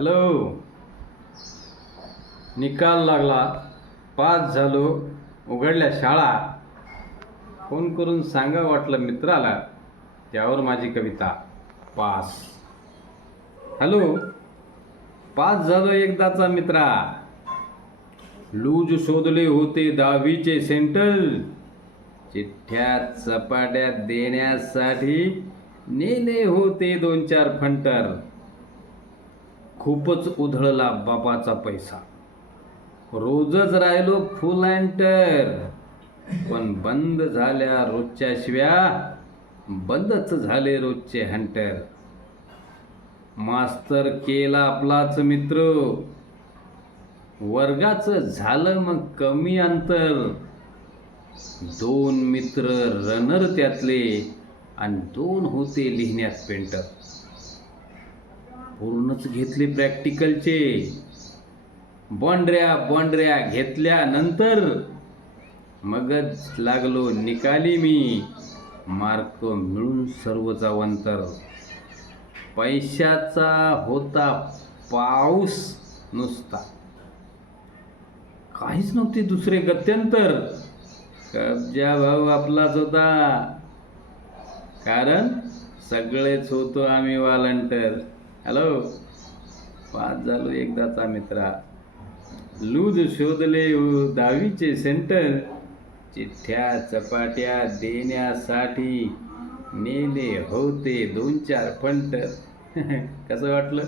Hello. निकाल लागला, pass झालो, उघडल्या शाळा. फोन करून सांगा वाटलं मित्राला, त्यावर माझी कविता पास. हॅलो. पास झालो एकदाचा मित्रा. लूज शोधले होते 10वीचे सेंटर. चिठ्ठ्या चपाट्या देण्यासाठी नेले होते 2-4 फंटर. खूपच उधळला बापाचा पैसा. रोजच राहिलो फुल अँटर. पण बंद झाल्या रोजच्या शिव्या, बंदच झाले रोजचे हंटर. मास्तर केला आपलाच मित्र, वर्गाचं झालं मग कमी अंतर. 2 मित्र रनर त्यातले आणि 2 होते लिहिण्यात पेंटर. पूर्णच घेतले प्रॅक्टिकलचे, बॉन्ड्र्या घेतल्यानंतर मगच लागलो निकाली मी. मार्क मिळून सर्वच अवांतर. पैशाचा होता पाऊस नुसता, काहीच नव्हते दुसरे गत्यंतर. कब्जा भाऊ आपलाच होता, कारण सगळेच होतो आम्ही वालंटर. हॅलो. पास झालो एकदाचा मित्रा. लूज शोधले 10वीचे सेंटर. चिठ्ठ्या चपाट्या देण्यासाठी नेले होते 2-4 फंटर. कसं वाटलं?